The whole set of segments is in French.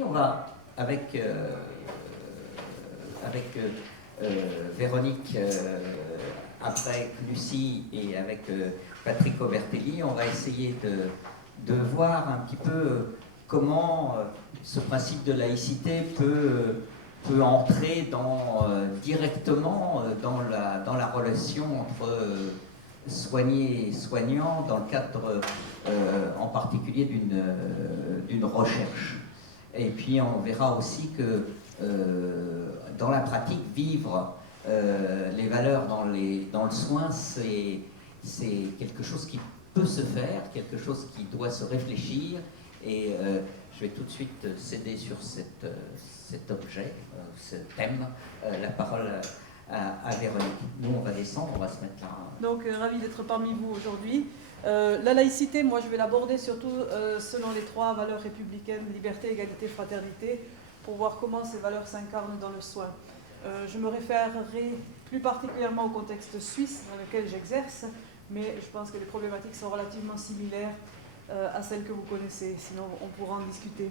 Barthélémy. On va, avec Véronique, après Lucie et avec Patrick Obertelli, on va essayer de voir un petit peu comment ce principe de laïcité peut entrer directement dans la relation entre soignés et soignants dans le cadre en particulier d'une recherche. Et puis on verra aussi que dans la pratique, vivre les valeurs dans le soin, c'est quelque chose qui peut se faire, quelque chose qui doit se réfléchir. Et je vais tout de suite céder sur cet objet, ce thème, la parole à Véronique. Nous, on va descendre, on va se mettre là. Donc, ravi d'être parmi vous aujourd'hui. La laïcité, moi, je vais l'aborder surtout selon les 3 valeurs républicaines, liberté, égalité, fraternité, pour voir comment ces valeurs s'incarnent dans le soin. Je me référerai plus particulièrement au contexte suisse dans lequel j'exerce, mais je pense que les problématiques sont relativement similaires à celles que vous connaissez, sinon on pourra en discuter.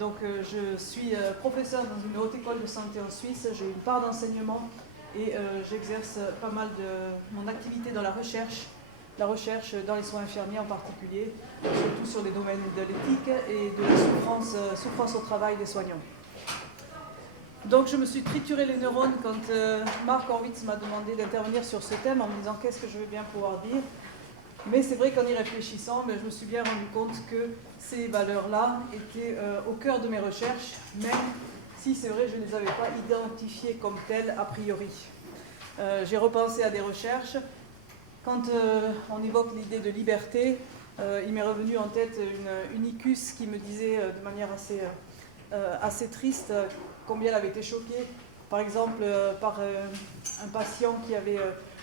Donc je suis professeur dans une haute école de santé en Suisse, j'ai une part d'enseignement et j'exerce pas mal de mon activité dans la recherche dans les soins infirmiers en particulier, surtout sur les domaines de l'éthique et de la souffrance au travail des soignants. Donc je me suis trituré les neurones quand Marc Horwitz m'a demandé d'intervenir sur ce thème en me disant qu'est-ce que je vais bien pouvoir dire. Mais c'est vrai qu'en y réfléchissant, je me suis bien rendu compte que ces valeurs-là étaient au cœur de mes recherches, même si c'est vrai je ne les avais pas identifiées comme telles a priori. J'ai repensé à des recherches. Quand on évoque l'idée de liberté, il m'est revenu en tête une icus qui me disait de manière assez triste combien elle avait été choquée, par exemple, par un patient qui avait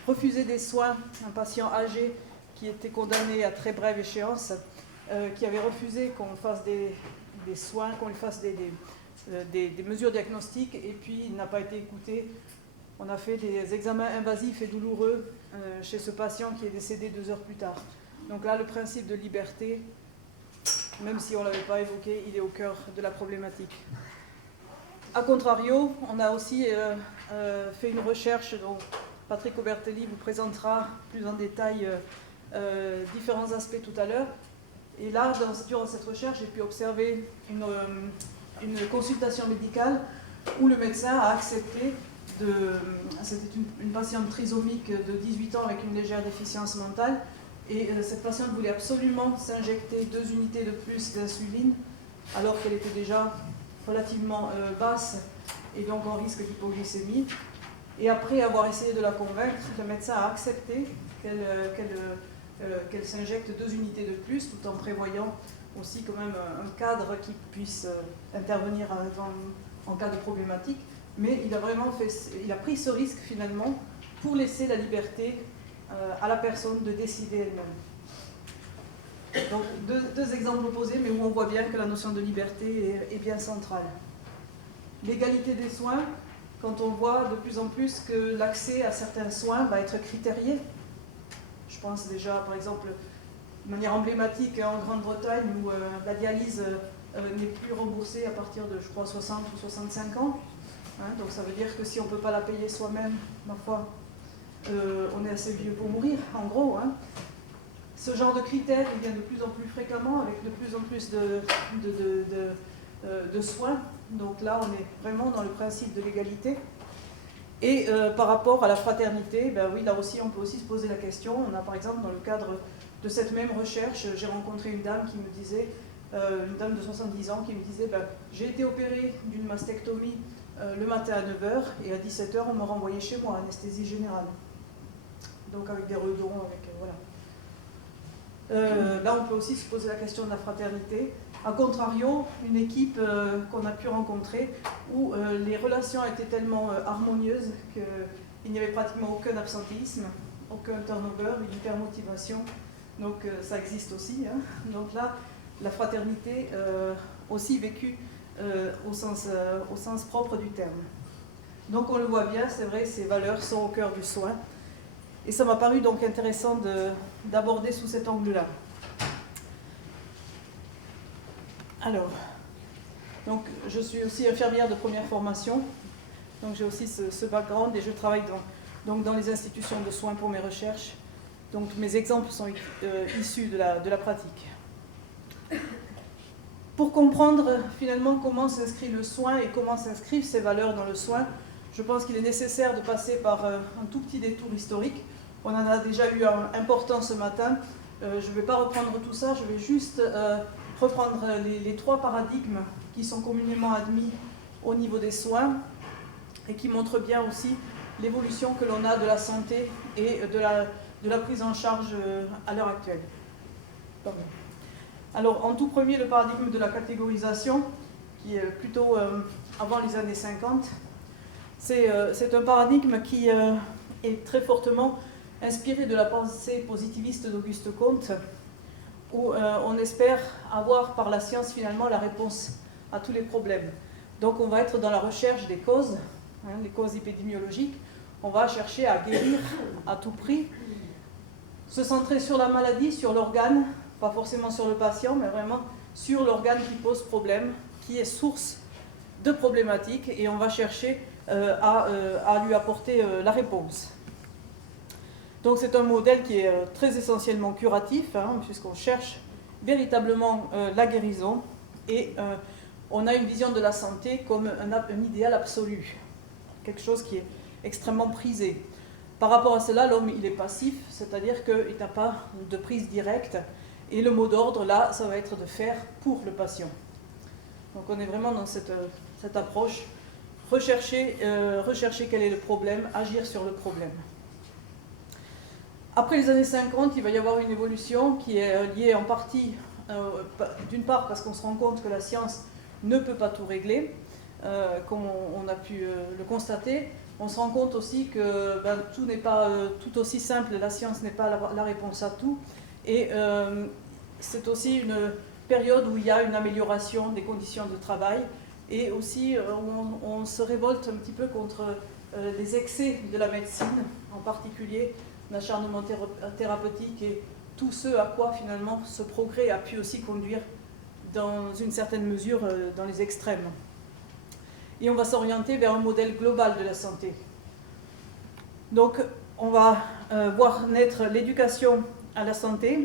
refusé des soins, un patient âgé qui était condamné à très brève échéance, qui avait refusé qu'on fasse des soins, qu'on lui fasse des mesures diagnostiques, et puis il n'a pas été écouté. On a fait des examens invasifs et douloureux chez ce patient qui est décédé 2 heures plus tard. Donc là, le principe de liberté, même si on ne l'avait pas évoqué, il est au cœur de la problématique. A contrario, on a aussi fait une recherche dont Patrick Obertelli vous présentera plus en détail différents aspects tout à l'heure. Et là, durant cette recherche, j'ai pu observer une consultation médicale où le médecin a accepté c'était une patiente trisomique de 18 ans avec une légère déficience mentale, et cette patiente voulait absolument s'injecter 2 unités de plus d'insuline alors qu'elle était déjà relativement basse et donc en risque d'hypoglycémie. Et après avoir essayé de la convaincre, le médecin a accepté qu'elle s'injecte 2 unités de plus, tout en prévoyant aussi quand même un cadre qui puisse intervenir en cas de problématique. Mais il a pris ce risque finalement pour laisser la liberté à la personne de décider elle-même. Donc deux exemples opposés, mais où on voit bien que la notion de liberté est bien centrale. L'égalité des soins, quand on voit de plus en plus que l'accès à certains soins va être critérié. Je pense déjà, par exemple, de manière emblématique en Grande-Bretagne, où la dialyse n'est plus remboursée à partir de, je crois, 60 ou 65 ans. Donc ça veut dire que si on ne peut pas la payer soi-même, ma foi, on est assez vieux pour mourir, en gros. Ce genre de critères, il vient de plus en plus fréquemment, avec de plus en plus de soins. Donc là, on est vraiment dans le principe de l'égalité. Et par rapport à la fraternité, oui, là aussi, on peut aussi se poser la question. On a par exemple, dans le cadre de cette même recherche, j'ai rencontré une dame qui me disait, une dame de 70 ans qui me disait, j'ai été opérée d'une mastectomie le matin à 9h, et à 17h, on m'a renvoyé chez moi, anesthésie générale. Donc avec des redons, voilà. Là, on peut aussi se poser la question de la fraternité. A contrario, une équipe qu'on a pu rencontrer où les relations étaient tellement harmonieuses qu'il n'y avait pratiquement aucun absentéisme, aucun turnover, une hypermotivation. Donc ça existe aussi. Donc là, la fraternité aussi vécue au sens propre du terme. Donc on le voit bien, c'est vrai, ces valeurs sont au cœur du soin. Et ça m'a paru donc intéressant d'aborder sous cet angle-là. Alors, Donc, je suis aussi infirmière de première formation, donc j'ai aussi ce background et je travaille dans les institutions de soins pour mes recherches. Donc, mes exemples sont issus de la pratique. Pour comprendre finalement comment s'inscrit le soin et comment s'inscrivent ces valeurs dans le soin, je pense qu'il est nécessaire de passer par un tout petit détour historique. On en a déjà eu un important ce matin. Je ne vais pas reprendre tout ça, je vais juste reprendre les 3 paradigmes qui sont communément admis au niveau des soins et qui montrent bien aussi l'évolution que l'on a de la santé et de la prise en charge à l'heure actuelle. Pardon. Alors, en tout premier, le paradigme de la catégorisation, qui est plutôt avant les années 50. C'est un paradigme qui est très fortement inspiré de la pensée positiviste d'Auguste Comte, où on espère avoir par la science finalement la réponse à tous les problèmes. Donc on va être dans la recherche des causes, les causes épidémiologiques, on va chercher à guérir à tout prix, se centrer sur la maladie, sur l'organe, pas forcément sur le patient, mais vraiment sur l'organe qui pose problème, qui est source de problématiques, et on va chercher à lui apporter la réponse. Donc c'est un modèle qui est très essentiellement curatif, puisqu'on cherche véritablement la guérison, et on a une vision de la santé comme un idéal absolu, quelque chose qui est extrêmement prisé. Par rapport à cela, l'homme il est passif, c'est-à-dire qu'il n'a pas de prise directe, et le mot d'ordre là, ça va être de faire pour le patient. Donc on est vraiment dans cette approche, rechercher quel est le problème, agir sur le problème. Après les années 50, il va y avoir une évolution qui est liée en partie, d'une part parce qu'on se rend compte que la science ne peut pas tout régler, comme on a pu le constater. On se rend compte aussi que tout n'est pas tout aussi simple, la science n'est pas la réponse à tout. Et c'est aussi une période où il y a une amélioration des conditions de travail, et aussi on se révolte un petit peu contre les excès de la médecine, en particulier l'acharnement thérapeutique et tout ce à quoi finalement ce progrès a pu aussi conduire dans une certaine mesure dans les extrêmes. Et on va s'orienter vers un modèle global de la santé. Donc on va voir naître l'éducation à la santé.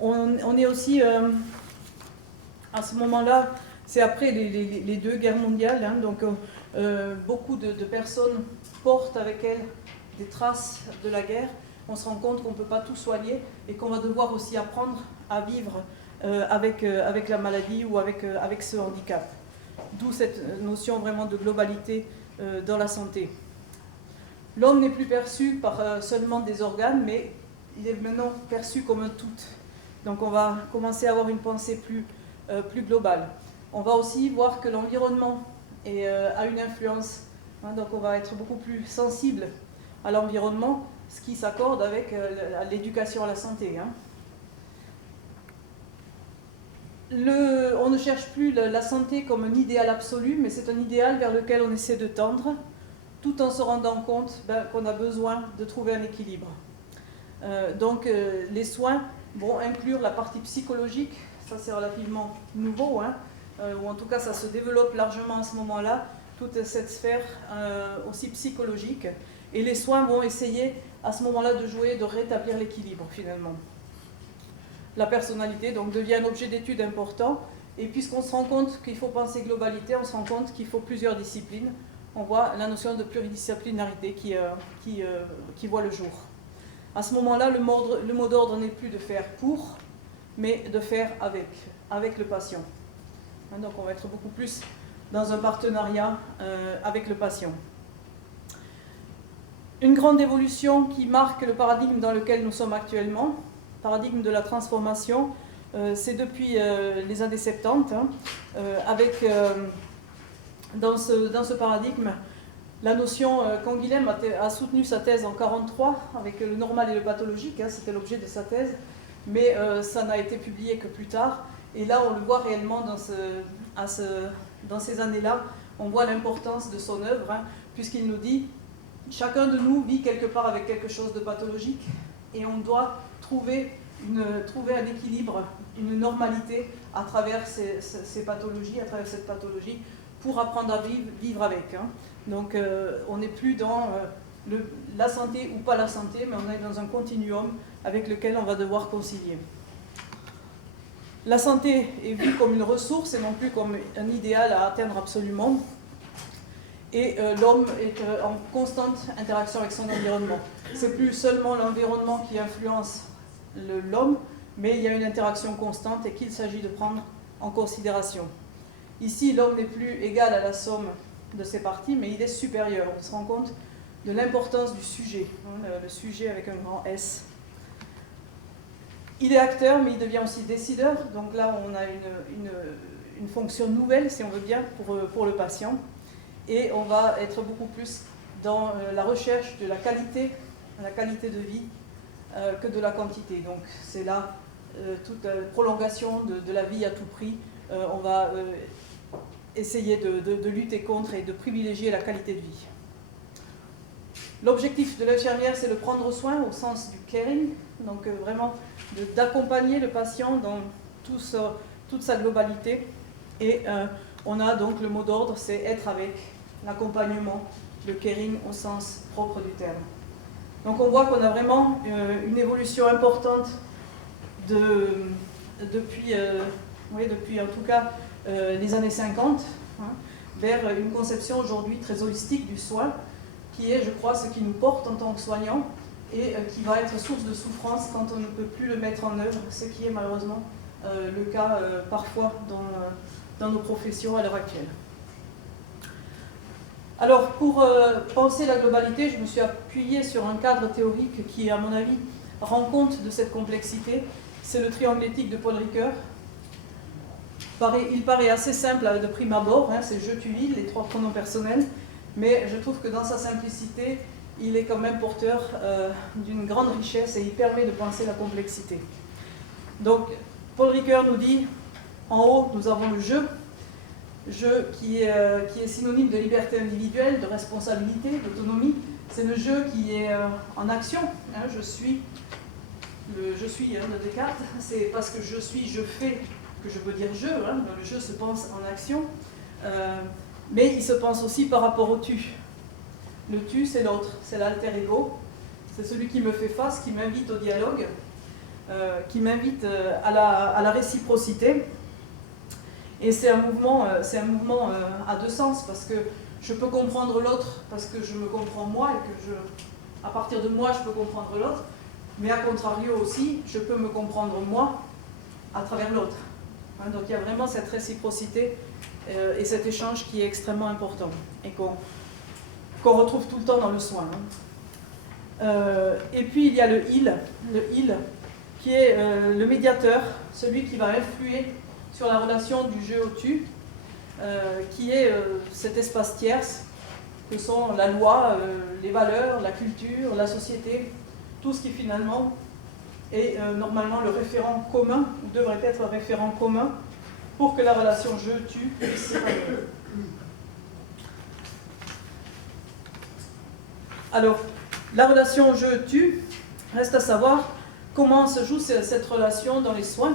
On est aussi, à ce moment-là, c'est après les 2 guerres mondiales, donc beaucoup de personnes portent avec elles des traces de la guerre. On se rend compte qu'on ne peut pas tout soigner et qu'on va devoir aussi apprendre à vivre avec la maladie ou avec ce handicap. D'où cette notion vraiment de globalité dans la santé. L'homme n'est plus perçu par seulement des organes, mais il est maintenant perçu comme un tout. Donc on va commencer à avoir une pensée plus globale. On va aussi voir que l'environnement a une influence, donc on va être beaucoup plus sensible à l'environnement, ce qui s'accorde avec l'éducation à la santé. On ne cherche plus la santé comme un idéal absolu, mais c'est un idéal vers lequel on essaie de tendre, tout en se rendant compte qu'on a besoin de trouver un équilibre. Donc les soins vont inclure la partie psychologique, ça c'est relativement nouveau, ou en tout cas ça se développe largement à ce moment-là, toute cette sphère aussi psychologique, et les soins vont essayer à ce moment-là de jouer, de rétablir l'équilibre finalement. La personnalité donc devient un objet d'étude important, et puisqu'on se rend compte qu'il faut penser globalité, on se rend compte qu'il faut plusieurs disciplines. On voit la notion de pluridisciplinarité qui voit le jour. À ce moment-là, le mot d'ordre n'est plus de faire pour, mais de faire avec le patient. Donc on va être beaucoup plus dans un partenariat avec le patient. Une grande évolution qui marque le paradigme dans lequel nous sommes actuellement, paradigme de la transformation, c'est depuis les années 70, avec dans ce paradigme la notion, quand Guilhem a soutenu sa thèse en 1943, avec le normal et le pathologique, c'était l'objet de sa thèse, mais ça n'a été publié que plus tard, et là on le voit réellement dans ces années-là, on voit l'importance de son œuvre, puisqu'il nous dit chacun de nous vit quelque part avec quelque chose de pathologique, et on doit trouver un équilibre une normalité à travers ces pathologies, à travers cette pathologie, pour apprendre à vivre avec. Hein. Donc on n'est plus dans la santé ou pas la santé, mais on est dans un continuum avec lequel on va devoir concilier. La santé est vue comme une ressource et non plus comme un idéal à atteindre absolument. Et l'homme est en constante interaction avec son environnement. C'est plus seulement l'environnement qui influence l'homme, mais il y a une interaction constante et qu'il s'agit de prendre en considération. Ici, l'homme n'est plus égal à la somme de ses parties, mais il est supérieur. On se rend compte de l'importance du sujet, hein, le sujet avec un grand S. Il est acteur, mais il devient aussi décideur. Donc là, on a une fonction nouvelle, si on veut bien, pour le patient. Et on va être beaucoup plus dans la recherche de la qualité de vie, que de la quantité. Donc c'est là toute prolongation de la vie à tout prix. On va essayer de lutter contre et de privilégier la qualité de vie. L'objectif de l'infirmière, c'est de prendre soin au sens du caring, donc vraiment d'accompagner le patient dans toute sa globalité. Et on a donc le mot d'ordre, c'est être avec, l'accompagnement, le caring au sens propre du terme. Donc on voit qu'on a vraiment une évolution importante depuis en tout cas les années 50, hein, vers une conception aujourd'hui très holistique du soin, qui est, je crois, ce qui nous porte en tant que soignants et qui va être source de souffrance quand on ne peut plus le mettre en œuvre, ce qui est malheureusement le cas parfois dans nos professions à l'heure actuelle. Alors, pour penser la globalité, je me suis appuyée sur un cadre théorique qui, à mon avis, rend compte de cette complexité. C'est le triangle éthique de Paul Ricoeur. Il paraît assez simple de prime abord, hein, c'est je, tu, il, les trois pronoms personnels, mais je trouve que dans sa simplicité, il est quand même porteur d'une grande richesse et il permet de penser la complexité. Donc, Paul Ricoeur nous dit, en haut, nous avons le je qui est synonyme de liberté individuelle, de responsabilité, d'autonomie. C'est le je qui est en action. Hein, je suis de Descartes. C'est parce que je suis, je fais que je peux dire je. Hein, le je se pense en action. Mais il se pense aussi par rapport au tu. Le tu, c'est l'autre, c'est l'alter ego. C'est celui qui me fait face, qui m'invite au dialogue, qui m'invite à la réciprocité. Et c'est un mouvement à deux sens, parce que je peux comprendre l'autre parce que je me comprends moi et que à partir de moi, je peux comprendre l'autre, mais à contrario aussi, je peux me comprendre moi à travers l'autre. Hein, donc il y a vraiment cette réciprocité et cet échange qui est extrêmement important et qu'on retrouve tout le temps dans le soin. Hein. Et puis il y a le il qui est le médiateur, celui qui va influer sur la relation du je au tu, qui est cet espace tierce que sont la loi, les valeurs, la culture, la société, tout ce qui finalement est normalement le référent commun, ou devrait être un référent commun, pour que la relation je-tu puisse s'épanouir. Alors, la relation je-tu, reste à savoir comment se joue cette relation dans les soins.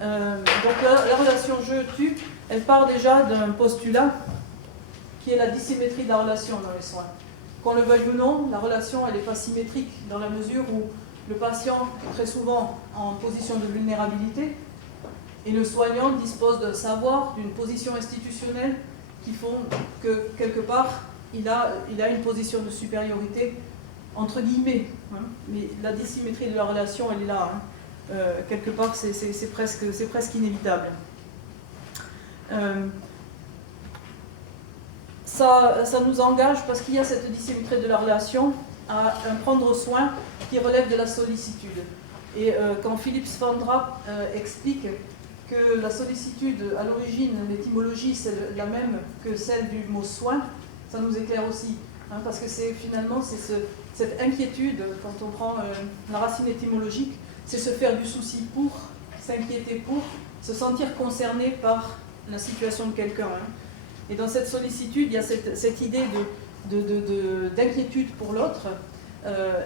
Donc la relation je-tu, elle part déjà d'un postulat qui est la dissymétrie de la relation dans les soins. Qu'on le veuille ou non, la relation elle n'est pas symétrique dans la mesure où le patient est très souvent en position de vulnérabilité et le soignant dispose d'un savoir, d'une position institutionnelle qui font que quelque part il a une position de supériorité entre guillemets. Hein. Mais la dissymétrie de la relation elle est là. Hein. Quelque part, c'est presque inévitable. Ça nous engage, parce qu'il y a cette dissymétrie de la relation, à un prendre soin qui relève de la sollicitude. Et quand Philippe Svandra explique que la sollicitude, à l'origine, l'étymologie, c'est la même que celle du mot soin, ça nous éclaire aussi. Hein, parce que finalement, c'est cette inquiétude, quand on prend la racine étymologique, c'est se faire du souci pour, s'inquiéter pour, se sentir concerné par la situation de quelqu'un. Hein. Et dans cette sollicitude, il y a cette idée d'inquiétude pour l'autre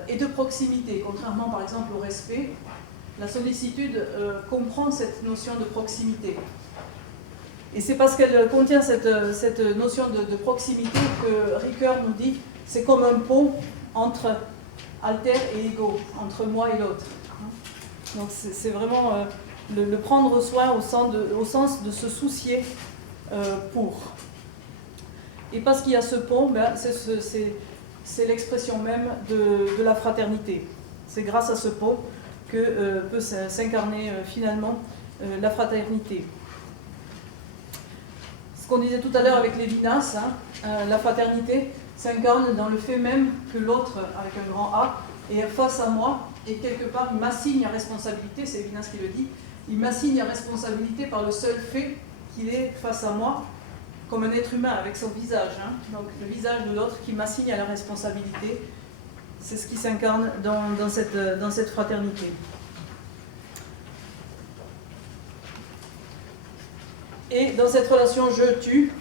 et de proximité, contrairement par exemple au respect. La sollicitude comprend cette notion de proximité. Et c'est parce qu'elle contient cette notion de proximité que Ricoeur nous dit c'est comme un pont entre alter et ego, entre moi et l'autre. Donc c'est vraiment le prendre soin au sens de se soucier pour. Et parce qu'il y a ce pont, ben, c'est l'expression même de la fraternité. C'est grâce à ce pont que peut s'incarner finalement la fraternité. Ce qu'on disait tout à l'heure avec Lévinas, la fraternité s'incarne dans le fait même que l'autre, avec un grand A, est face à moi et quelque part il m'assigne à responsabilité, c'est Lévinas qui le dit, il m'assigne à responsabilité par le seul fait qu'il est face à moi comme un être humain avec son visage. Donc le visage de l'autre qui m'assigne à la responsabilité, c'est ce qui s'incarne dans cette fraternité. Et dans cette relation je-tu,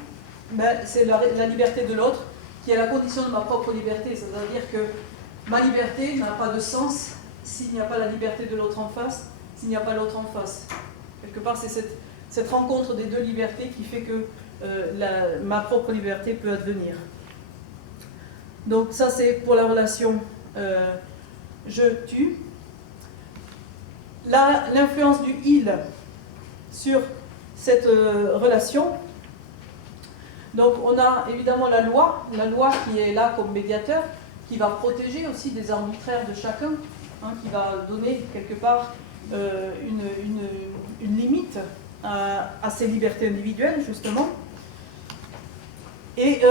ben, c'est la liberté de l'autre qui est la condition de ma propre liberté. C'est-à-dire que ma liberté n'a pas de sens s'il n'y a pas la liberté de l'autre en face, s'il n'y a pas l'autre en face. Quelque part, c'est cette rencontre des deux libertés qui fait que ma propre liberté peut advenir. Donc ça, c'est pour la relation je-tu. L'influence du il sur cette relation. Donc on a évidemment la loi qui est là comme médiateur, qui va protéger aussi des arbitraires de chacun, qui va donner quelque part une limite à ces libertés individuelles justement. Et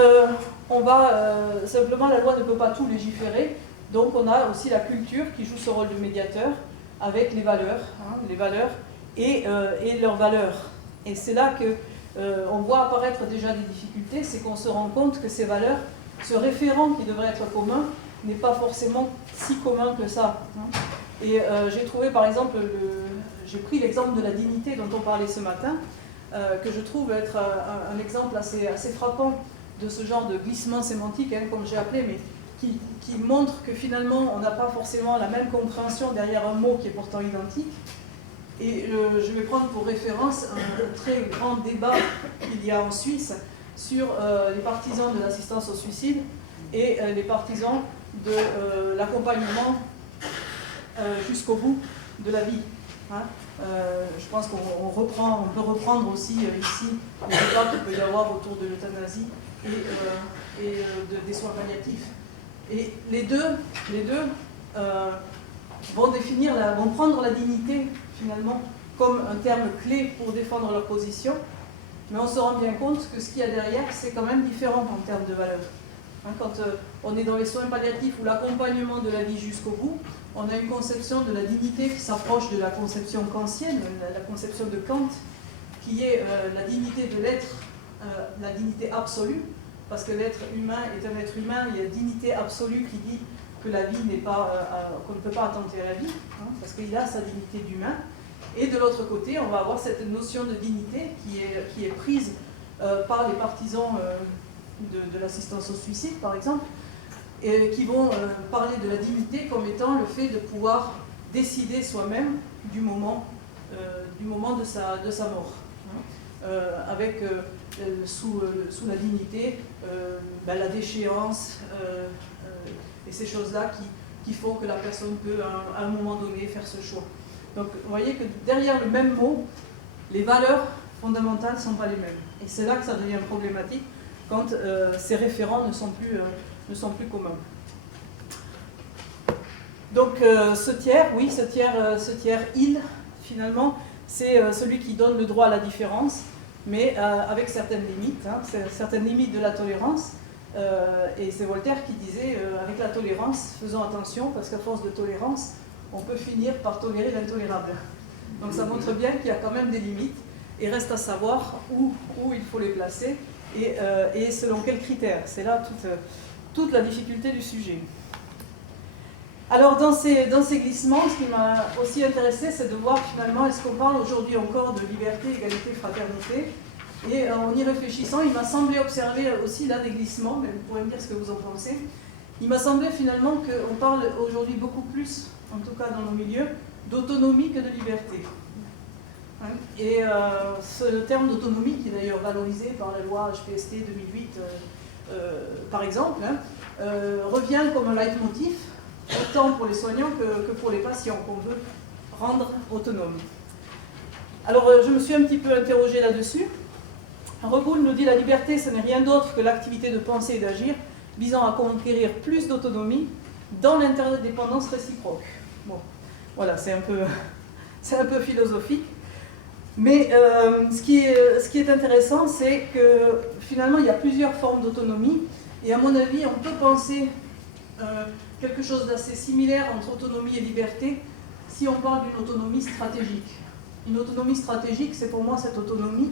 simplement la loi ne peut pas tout légiférer, donc on a aussi la culture qui joue ce rôle de médiateur avec les valeurs et leurs valeurs. Et c'est là qu'on voit apparaître déjà des difficultés, c'est qu'on se rend compte que ces valeurs, ce référent qui devrait être commun, n'est pas forcément si commun que ça. Et j'ai trouvé par exemple, j'ai pris l'exemple de la dignité dont on parlait ce matin, que je trouve être un exemple assez frappant de ce genre de glissement sémantique, comme j'ai appelé, mais qui montre que finalement on n'a pas forcément la même compréhension derrière un mot qui est pourtant identique. Et je vais prendre pour référence un très grand débat qu'il y a en Suisse sur les partisans de l'assistance au suicide et les partisans de l'accompagnement jusqu'au bout de la vie. Je pense qu'on peut reprendre aussi ici les débats qu'il peut y avoir autour de l'euthanasie et des soins palliatifs. Et les deux vont prendre la dignité finalement comme un terme clé pour défendre leur position, mais on se rend bien compte que ce qu'il y a derrière, c'est quand même différent en termes de valeur. Quand on est dans les soins palliatifs ou l'accompagnement de la vie jusqu'au bout, on a une conception de la dignité qui s'approche de la conception kantienne, la conception de Kant, qui est la dignité de l'être, la dignité absolue, parce que l'être humain est un être humain, il y a une dignité absolue qui dit que la vie n'est pas, qu'on ne peut pas attenter à la vie, parce qu'il a sa dignité d'humain. Et de l'autre côté, on va avoir cette notion de dignité qui est prise par les partisans de l'assistance au suicide, par exemple, et qui vont parler de la dignité comme étant le fait de pouvoir décider soi-même du moment de sa mort, avec sous la dignité la déchéance et ces choses-là qui font que la personne peut à un moment donné faire ce choix. Donc vous voyez que derrière le même mot, les valeurs fondamentales ne sont pas les mêmes. Et c'est là que ça devient problématique quand ces référents ne sont plus communs. Donc ce tiers, il, finalement, c'est celui qui donne le droit à la différence, mais avec certaines limites, certaines limites de la tolérance. Et c'est Voltaire qui disait, avec la tolérance, faisons attention, parce qu'à force de tolérance, on peut finir par tolérer l'intolérable. Donc ça montre bien qu'il y a quand même des limites, et reste à savoir où il faut les placer, et selon quels critères. C'est là toute la difficulté du sujet. Alors dans ces glissements, ce qui m'a aussi intéressé, c'est de voir finalement, est-ce qu'on parle aujourd'hui encore de liberté, égalité, fraternité? Et en y réfléchissant, il m'a semblé observer aussi là des glissements, mais vous pourrez me dire ce que vous en pensez. Il m'a semblé finalement qu'on parle aujourd'hui beaucoup plus, en tout cas dans nos milieux, d'autonomie que de liberté. Et ce terme d'autonomie, qui est d'ailleurs valorisé par la loi HPST 2008, par exemple, revient comme un leitmotiv, autant pour les soignants que pour les patients, qu'on veut rendre autonomes. Alors, je me suis un petit peu interrogée là-dessus. Reboul nous dit: la liberté, ce n'est rien d'autre que l'activité de penser et d'agir visant à conquérir plus d'autonomie dans l'interdépendance réciproque. Bon, voilà, c'est un peu philosophique. Mais ce qui est intéressant, c'est que finalement, il y a plusieurs formes d'autonomie. Et à mon avis, on peut penser quelque chose d'assez similaire entre autonomie et liberté si on parle d'une autonomie stratégique. Une autonomie stratégique, c'est pour moi cette autonomie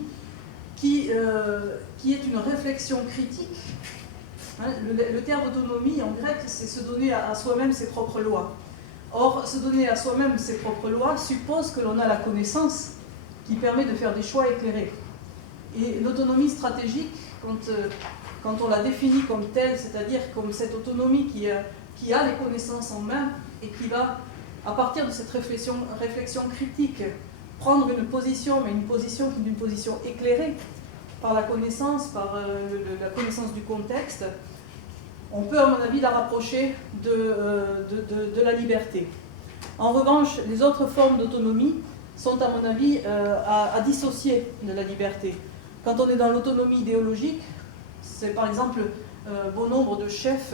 qui est une réflexion critique. Le terme autonomie, en grec, c'est se donner à soi-même ses propres lois. Or, se donner à soi-même ses propres lois suppose que l'on a la connaissance qui permet de faire des choix éclairés. Et l'autonomie stratégique, quand on la définit comme telle, c'est-à-dire comme cette autonomie qui a les connaissances en main et qui va, à partir de cette réflexion critique, prendre une position, mais une position qui est une position éclairée par la connaissance, par la connaissance du contexte, on peut, à mon avis, la rapprocher de la liberté. En revanche, les autres formes d'autonomie sont, à mon avis, à dissocier de la liberté. Quand on est dans l'autonomie idéologique, c'est par exemple bon nombre de chefs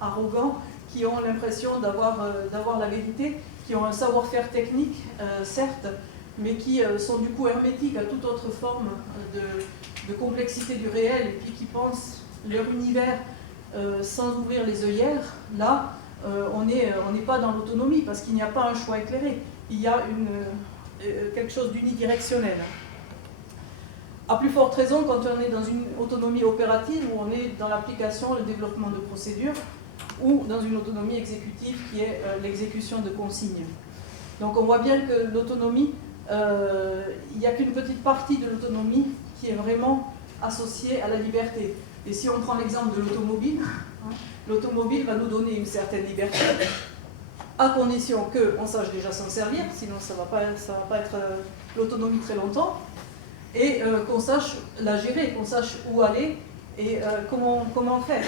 arrogants qui ont l'impression d'avoir la vérité, qui ont un savoir-faire technique, certes, mais qui sont du coup hermétiques à toute autre forme de complexité du réel, et puis qui pensent leur univers sans ouvrir les œillères. Là, on n'est pas dans l'autonomie, parce qu'il n'y a pas un choix éclairé. Il y a quelque chose d'unidirectionnel. À plus forte raison quand on est dans une autonomie opérative, où on est dans l'application, le développement de procédures, ou dans une autonomie exécutive qui est l'exécution de consignes. Donc on voit bien que l'autonomie, il n'y a qu'une petite partie de l'autonomie qui est vraiment associée à la liberté. Et si on prend l'exemple de l'automobile, l'automobile va nous donner une certaine liberté, à condition qu'on sache déjà s'en servir, sinon ça ne va pas être l'autonomie très longtemps, et qu'on sache la gérer, qu'on sache où aller et comment faire.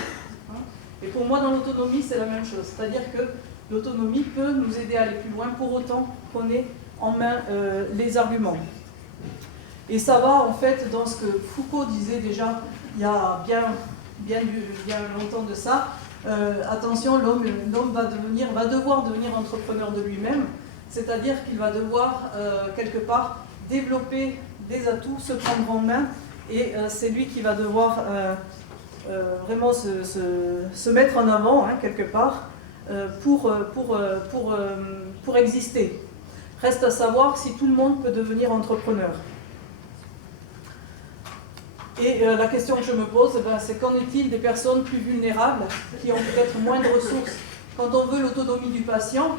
Et pour moi, dans l'autonomie, c'est la même chose. C'est-à-dire que l'autonomie peut nous aider à aller plus loin, pour autant qu'on ait en main les arguments. Et ça va, en fait, dans ce que Foucault disait déjà il y a bien longtemps de ça. Attention, l'homme va devoir devenir entrepreneur de lui-même, c'est-à-dire qu'il va devoir, quelque part, développer des atouts, se prendre en main, et c'est lui qui va devoir vraiment se mettre en avant, quelque part, pour exister. Reste à savoir si tout le monde peut devenir entrepreneur. Et la question que je me pose, c'est qu'en est-il des personnes plus vulnérables, qui ont peut-être moins de ressources? Quand on veut l'autonomie du patient,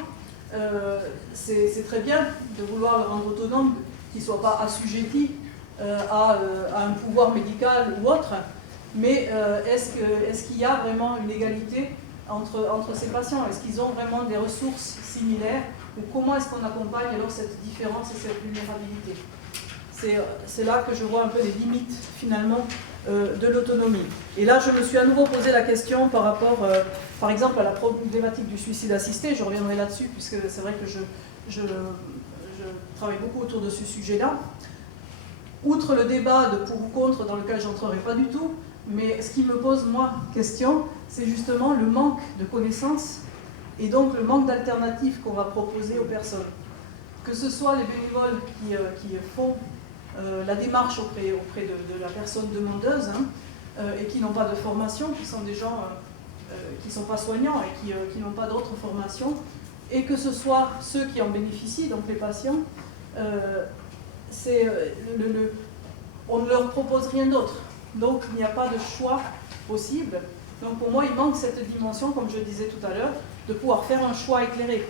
c'est très bien de vouloir le rendre autonome, qu'il ne soit pas assujetti à un pouvoir médical ou autre, mais est-ce qu'il y a vraiment une égalité entre ces patients? Est-ce qu'ils ont vraiment des ressources similaires? Ou comment est-ce qu'on accompagne alors cette différence et cette vulnérabilité? C'est là que je vois un peu les limites, finalement, de l'autonomie. Et là, je me suis à nouveau posé la question par rapport, par exemple, à la problématique du suicide assisté. Je reviendrai là-dessus, puisque c'est vrai que je travaille beaucoup autour de ce sujet-là. Outre le débat de pour ou contre, dans lequel je n'entrerai pas du tout, mais ce qui me pose, moi, question, c'est justement le manque de connaissances et donc le manque d'alternatives qu'on va proposer aux personnes. Que ce soit les bénévoles qui font la démarche auprès de la personne demandeuse, et qui n'ont pas de formation, qui sont des gens qui ne sont pas soignants et qui n'ont pas d'autres formations, et que ce soit ceux qui en bénéficient, donc les patients, on ne leur propose rien d'autre. Donc il n'y a pas de choix possible. Donc pour moi, il manque cette dimension, comme je disais tout à l'heure, de pouvoir faire un choix éclairé.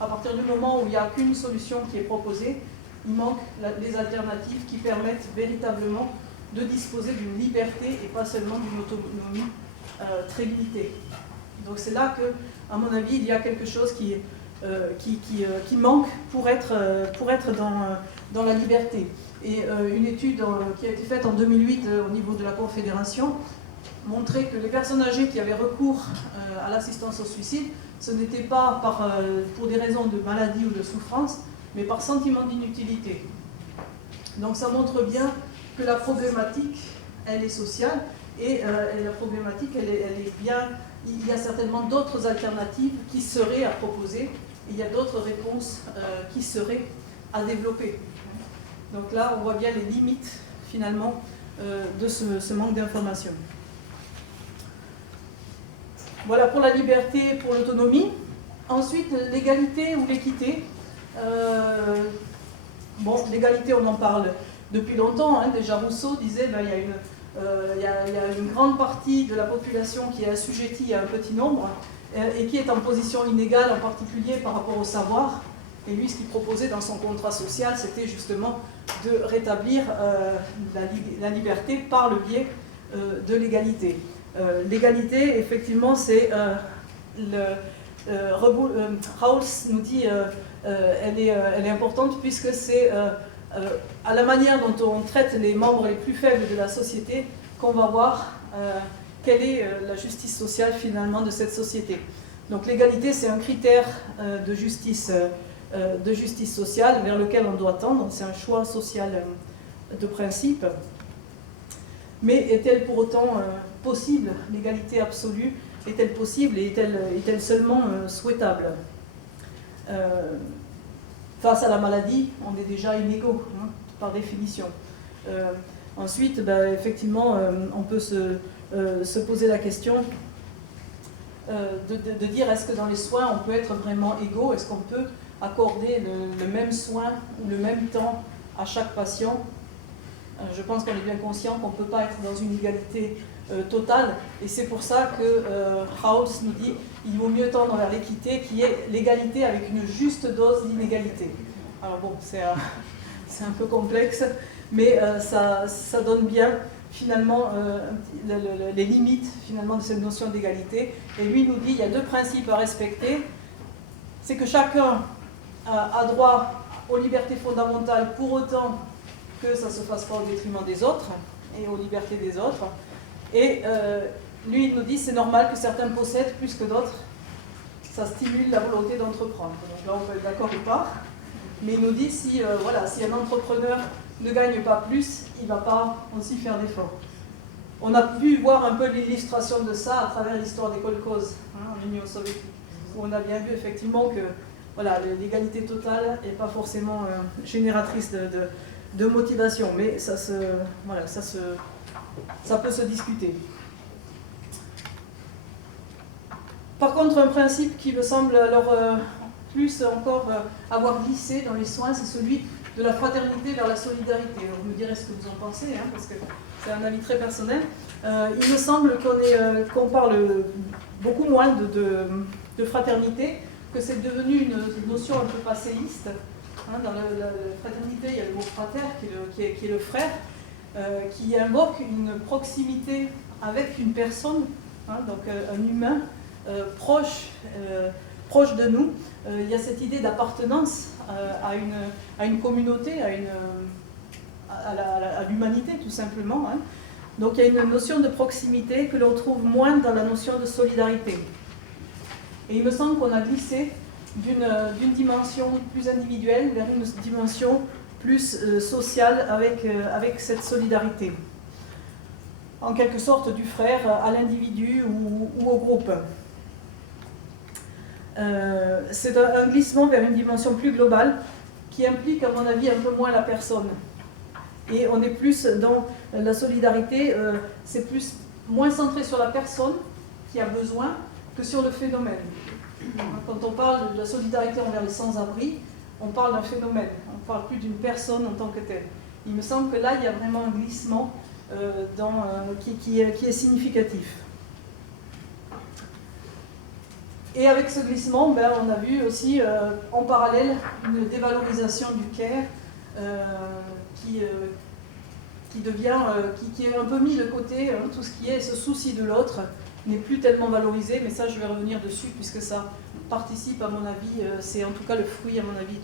À partir du moment où il n'y a qu'une solution qui est proposée, il manque les alternatives qui permettent véritablement de disposer d'une liberté et pas seulement d'une autonomie très limitée. Donc c'est là que, à mon avis, il y a quelque chose qui qui manquent pour être dans la liberté. Et une étude qui a été faite en 2008 au niveau de la Confédération montrait que les personnes âgées qui avaient recours à l'assistance au suicide, ce n'était pas pour des raisons de maladie ou de souffrance, mais par sentiment d'inutilité. Donc ça montre bien que la problématique, elle est sociale, et la problématique, elle est bien... Il y a certainement d'autres alternatives qui seraient à proposer, il y a d'autres réponses qui seraient à développer. Donc là, on voit bien les limites, finalement, de ce manque d'information. Voilà pour la liberté, pour l'autonomie. Ensuite, l'égalité ou l'équité. Bon, l'égalité, on en parle depuis longtemps. Hein. Déjà, Rousseau disait ben, il y a une grande partie de la population qui est assujettie à un petit nombre et qui est en position inégale, en particulier par rapport au savoir. Et lui, ce qu'il proposait dans son contrat social, c'était justement de rétablir la liberté par le biais de l'égalité. L'égalité, effectivement, c'est... Rawls nous dit elle est importante puisque c'est à la manière dont on traite les membres les plus faibles de la société qu'on va voir quelle est la justice sociale finalement de cette société. Donc l'égalité, c'est un critère de justice sociale vers lequel on doit tendre, c'est un choix social de principe. Mais est-elle pour autant possible, l'égalité absolue? Est-elle possible et est-elle seulement souhaitable? Face à la maladie, on est déjà inégaux, hein, par définition. Ensuite, ben, effectivement, on peut se poser la question de dire est-ce que dans les soins, on peut être vraiment égaux? Est-ce qu'on peut accorder le même soin ou le même temps à chaque patient? Je pense qu'on est bien conscient qu'on ne peut pas être dans une égalité totale, et c'est pour ça que Rawls nous dit il vaut mieux tendre vers l'équité, qui est l'égalité avec une juste dose d'inégalité. Alors bon, c'est un peu complexe, mais ça donne bien finalement les limites finalement de cette notion d'égalité. Et lui nous dit il y a deux principes à respecter, c'est que chacun a droit aux libertés fondamentales pour autant que ça ne se fasse pas au détriment des autres et aux libertés des autres. Et lui, il nous dit c'est normal que certains possèdent plus que d'autres. Ça stimule la volonté d'entreprendre. Donc là, on peut être d'accord ou pas. Mais il nous dit si un entrepreneur ne gagne pas plus, il ne va pas aussi faire d'efforts. On a pu voir un peu l'illustration de ça à travers l'histoire des kolkhozes en Union soviétique, où on a bien vu effectivement que voilà, l'égalité totale n'est pas forcément génératrice de motivation, mais ça peut se discuter. Par contre, un principe qui me semble alors plus encore avoir glissé dans les soins, c'est celui de la fraternité vers la solidarité. Alors, vous me direz ce que vous en pensez, hein, parce que c'est un avis très personnel. Il me semble qu'on parle beaucoup moins de fraternité, que c'est devenu une notion un peu passéiste. Hein, dans la fraternité, il y a le mot frater, qui est le frère, qui invoque une proximité avec une personne, hein, donc un humain proche de nous. Il y a cette idée d'appartenance à une communauté, à l'humanité tout simplement. Hein. Donc il y a une notion de proximité que l'on trouve moins dans la notion de solidarité. Et il me semble qu'on a glissé d'une dimension plus individuelle vers une dimension plus sociale avec cette solidarité. En quelque sorte du frère à l'individu ou au groupe. C'est un glissement vers une dimension plus globale qui implique, à mon avis, un peu moins la personne. Et on est plus dans la solidarité, c'est moins centré sur la personne qui a besoin que sur le phénomène. Quand on parle de la solidarité envers les sans-abri, on parle d'un phénomène, on ne parle plus d'une personne en tant que telle. Il me semble que là, il y a vraiment un glissement qui est significatif. Et avec ce glissement, on a vu aussi en parallèle une dévalorisation du care qui est un peu mis de côté, tout ce qui est ce souci de l'autre, n'est plus tellement valorisé, mais ça je vais revenir dessus puisque ça participe à mon avis, c'est en tout cas le fruit à mon avis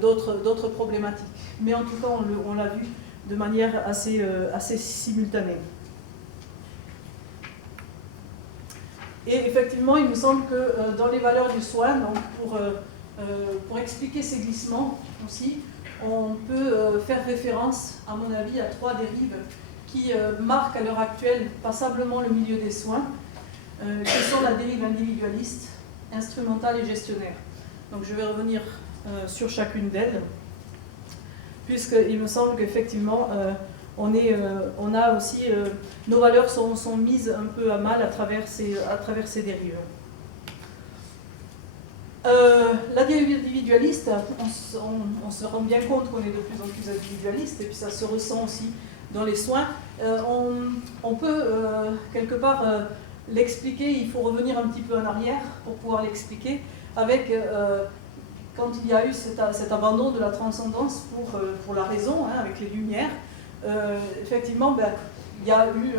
d'autres problématiques. Mais en tout cas on l'a vu de manière assez simultanée. Et effectivement il me semble que dans les valeurs du soin, donc pour expliquer ces glissements aussi, on peut faire référence à mon avis à 3 dérives qui marquent à l'heure actuelle passablement le milieu des soins, qui sont la dérive individualiste, instrumentale et gestionnaire. Donc je vais revenir sur chacune d'elles, puisqu'il me semble qu'effectivement on a aussi, nos valeurs sont mises un peu à mal à travers ces dérives. La dérive individualiste, on se rend bien compte qu'on est de plus en plus individualiste, et puis ça se ressent aussi dans les soins. On peut quelque part l'expliquer, il faut revenir un petit peu en arrière pour pouvoir l'expliquer, avec quand il y a eu cet abandon de la transcendance pour la raison, hein, avec les Lumières, effectivement il y a eu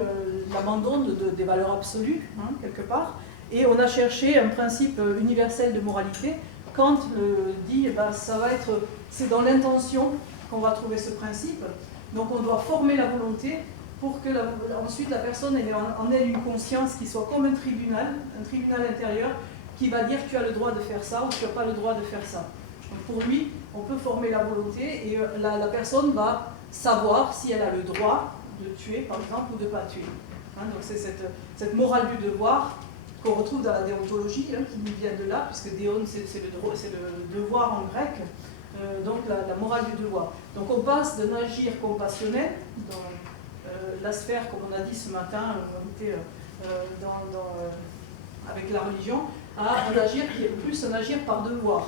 l'abandon des valeurs absolues, hein, quelque part, et on a cherché un principe universel de moralité. Kant dit, c'est dans l'intention qu'on va trouver ce principe. Donc on doit former la volonté pour que ensuite la personne en ait une conscience qui soit comme un tribunal intérieur qui va dire tu as le droit de faire ça ou tu n'as pas le droit de faire ça. Donc pour lui, on peut former la volonté et la personne va savoir si elle a le droit de tuer par exemple ou de ne pas tuer. Hein, donc c'est cette morale du devoir qu'on retrouve dans la déontologie, hein, qui nous vient de là, puisque déon c'est le devoir en grec. Donc la morale du devoir. Donc on passe d'un agir compassionnel, dans la sphère, comme on a dit ce matin, on était avec la religion, à un agir qui est plus un agir par devoir.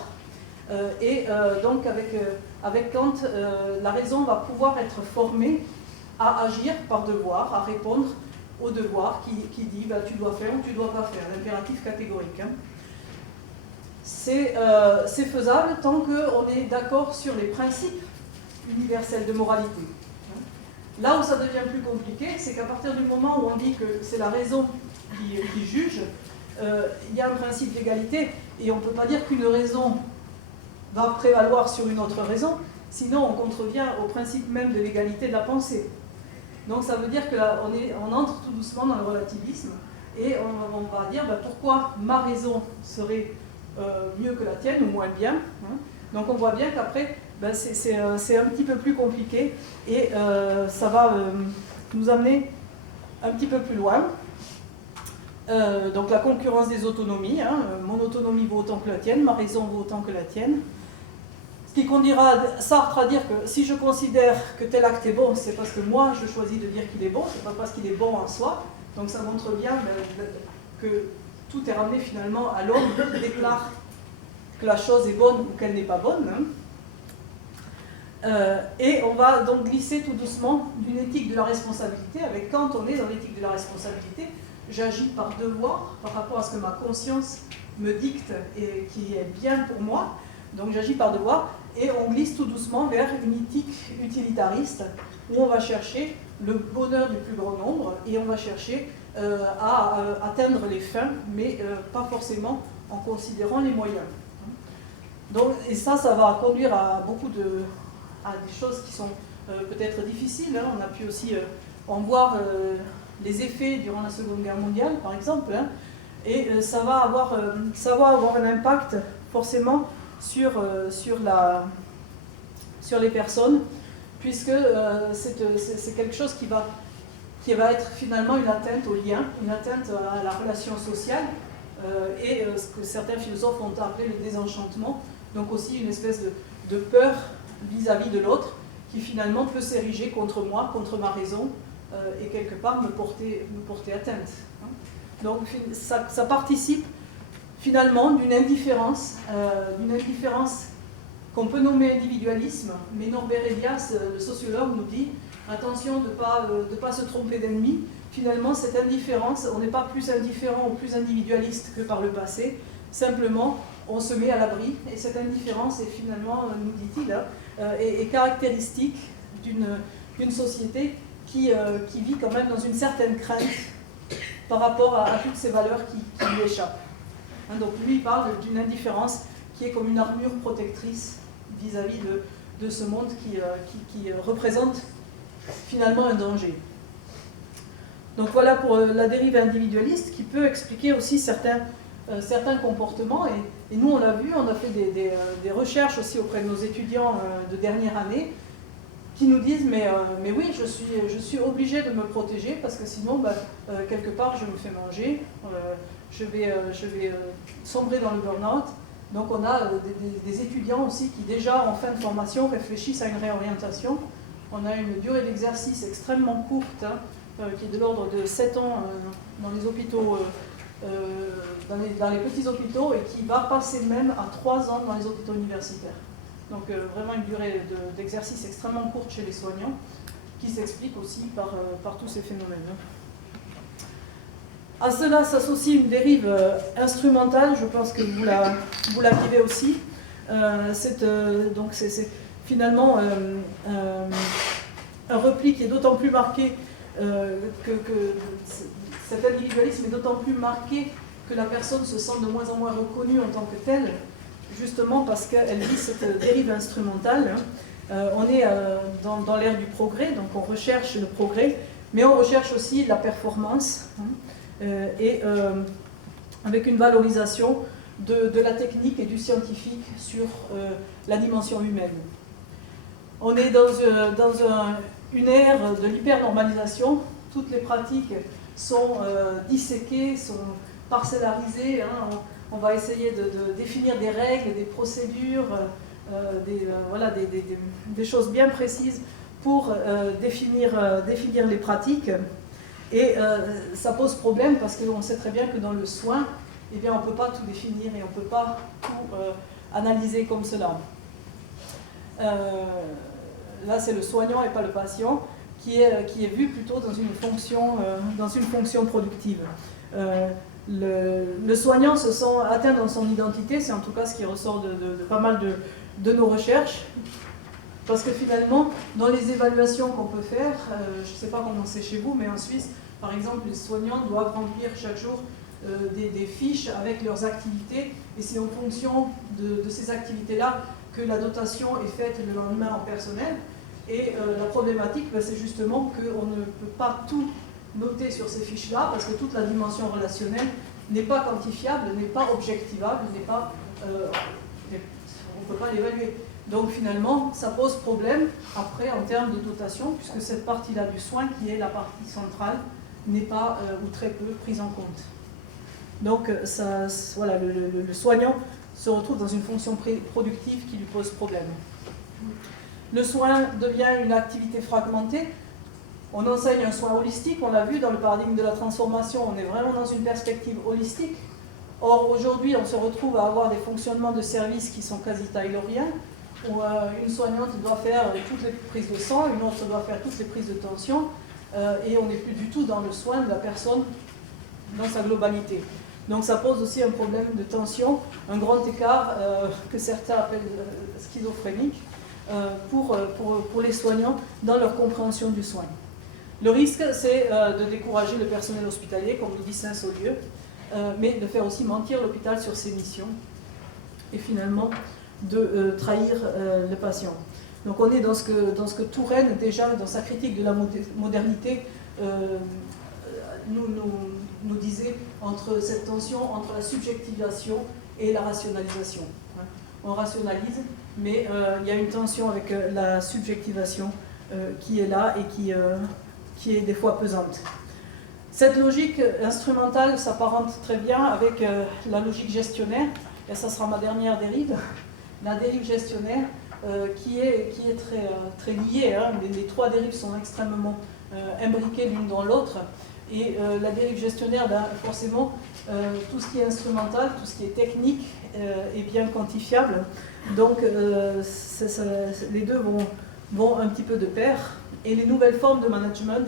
Donc avec Kant, la raison va pouvoir être formée à agir par devoir, à répondre au devoir qui dit tu dois faire ou tu ne dois pas faire, l'impératif catégorique. Hein. C'est faisable tant qu'on est d'accord sur les principes universels de moralité. Là où ça devient plus compliqué, c'est qu'à partir du moment où on dit que c'est la raison qui juge, il y a un principe d'égalité et on ne peut pas dire qu'une raison va prévaloir sur une autre raison, sinon on contrevient au principe même de l'égalité de la pensée. Donc ça veut dire que là, on entre tout doucement dans le relativisme et on va dire pourquoi ma raison serait mieux que la tienne ou moins bien. Hein. Donc on voit bien qu'après, c'est un petit peu plus compliqué et ça va nous amener un petit peu plus loin. Donc la concurrence des autonomies, hein, mon autonomie vaut autant que la tienne, ma raison vaut autant que la tienne. Ce qui conduira Sartre à dire que si je considère que tel acte est bon, c'est parce que moi je choisis de dire qu'il est bon, c'est pas parce qu'il est bon en soi. Donc ça montre bien que tout est ramené finalement à l'homme qui déclare que la chose est bonne ou qu'elle n'est pas bonne. Hein. Et on va donc glisser tout doucement d'une éthique de la responsabilité. Avec Kant, on est dans l'éthique de la responsabilité. J'agis par devoir, par rapport à ce que ma conscience me dicte et qui est bien pour moi. Donc j'agis par devoir. Et on glisse tout doucement vers une éthique utilitariste où on va chercher le bonheur du plus grand nombre et on va chercher à atteindre les fins, mais pas forcément en considérant les moyens. Donc, et ça va conduire à des choses qui sont peut-être difficiles. Hein. On a pu aussi en voir les effets durant la Seconde Guerre mondiale, par exemple. Hein. Et ça va avoir un impact forcément sur les personnes, puisque c'est quelque chose qui va être finalement une atteinte au lien, une atteinte à la relation sociale, et ce que certains philosophes ont appelé le désenchantement, donc aussi une espèce de peur vis-à-vis de l'autre, qui finalement peut s'ériger contre moi, contre ma raison, et quelque part me porter atteinte. Donc ça participe finalement d'une indifférence qu'on peut nommer individualisme, mais Norbert Elias, le sociologue, nous dit attention de ne pas se tromper d'ennemi. Finalement, cette indifférence, on n'est pas plus indifférent ou plus individualiste que par le passé, simplement on se met à l'abri, et cette indifférence est finalement, nous dit-il, est caractéristique d'une société qui vit quand même dans une certaine crainte par rapport à toutes ces valeurs qui lui échappent. Hein, donc lui, il parle d'une indifférence qui est comme une armure protectrice vis-à-vis de ce monde qui représente finalement un danger. Donc voilà pour la dérive individualiste qui peut expliquer aussi certains comportements. Et nous, on l'a vu, on a fait des recherches aussi auprès de nos étudiants de dernière année qui nous disent mais oui, je suis obligé de me protéger parce que sinon, quelque part, je me fais manger, je vais sombrer dans le burn-out. Donc on a des étudiants aussi qui déjà en fin de formation réfléchissent à une réorientation. On a une durée d'exercice extrêmement courte, qui est de l'ordre de 7 ans dans les hôpitaux, dans les petits hôpitaux, et qui va passer même à 3 ans dans les hôpitaux universitaires. Donc vraiment une durée d'exercice extrêmement courte chez les soignants, qui s'explique aussi par tous ces phénomènes. À cela s'associe une dérive instrumentale, je pense que vous la vivez aussi. Donc c'est finalement un repli qui est d'autant plus marqué cet individualisme est d'autant plus marqué que la personne se sent de moins en moins reconnue en tant que telle, justement parce qu'elle vit cette dérive instrumentale. On est dans l'ère du progrès, donc on recherche le progrès, mais on recherche aussi la performance, et avec une valorisation de la technique et du scientifique sur la dimension humaine. On est dans une ère de l'hypernormalisation. Toutes les pratiques sont disséquées, sont parcellarisées. Hein. On va essayer de définir des règles, des procédures, des choses bien précises pour définir les pratiques. Et ça pose problème parce qu'on sait très bien que dans le soin, eh bien, on ne peut pas tout définir et on ne peut pas tout analyser comme cela. Là, c'est le soignant et pas le patient qui est vu plutôt dans une fonction productive. Le soignant se sent atteint dans son identité, c'est en tout cas ce qui ressort de pas mal de nos recherches, parce que finalement, dans les évaluations qu'on peut faire, je ne sais pas comment c'est chez vous, mais en Suisse, par exemple, les soignants doivent remplir chaque jour des fiches avec leurs activités, et c'est en fonction de ces activités-là que la dotation est faite le lendemain en personnel. Et la problématique, c'est justement qu'on ne peut pas tout noter sur ces fiches-là, parce que toute la dimension relationnelle n'est pas quantifiable, n'est pas objectivable, on ne peut pas l'évaluer. Donc finalement, ça pose problème après en termes de dotation, puisque cette partie-là du soin, qui est la partie centrale, n'est pas ou très peu prise en compte. Donc voilà, le soignant se retrouve dans une fonction productive qui lui pose problème. Le soin devient une activité fragmentée. On enseigne un soin holistique, on l'a vu dans le paradigme de la transformation, on est vraiment dans une perspective holistique. Or, aujourd'hui, on se retrouve à avoir des fonctionnements de services qui sont quasi tayloriens, où une soignante doit faire toutes les prises de sang, une autre doit faire toutes les prises de tension, et on n'est plus du tout dans le soin de la personne dans sa globalité. Donc ça pose aussi un problème de tension, un grand écart que certains appellent schizophrénique pour les soignants dans leur compréhension du soin. Le risque, c'est de décourager le personnel hospitalier, comme nous dit Saint-Saulieu, mais de faire aussi mentir l'hôpital sur ses missions et finalement de trahir le patient. Donc on est dans ce que Touraine, déjà dans sa critique de la modernité, nous disait entre cette tension entre la subjectivation et la rationalisation. On rationalise, mais il y a une tension avec la subjectivation qui est là et qui est des fois pesante. Cette logique instrumentale s'apparente très bien avec la logique gestionnaire, et ça sera ma dernière dérive, la dérive gestionnaire qui est très liée. Hein. Les trois dérives sont extrêmement imbriquées l'une dans l'autre, et la dérive gestionnaire, forcément, tout ce qui est instrumental, tout ce qui est technique est bien quantifiable, donc les deux vont un petit peu de pair, et les nouvelles formes de management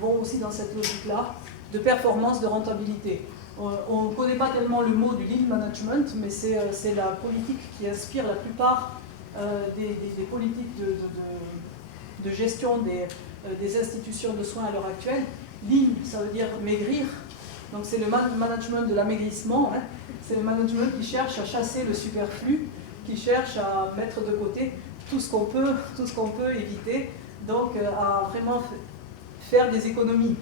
vont aussi dans cette logique-là, de performance, de rentabilité. On ne connaît pas tellement le mot du lean management, mais c'est la politique qui inspire la plupart des politiques de gestion des institutions de soins à l'heure actuelle. Lean, ça veut dire maigrir. Donc c'est le management de l'amaigrissement. Hein. C'est le management qui cherche à chasser le superflu, qui cherche à mettre de côté tout ce qu'on peut éviter, donc à vraiment faire des économies.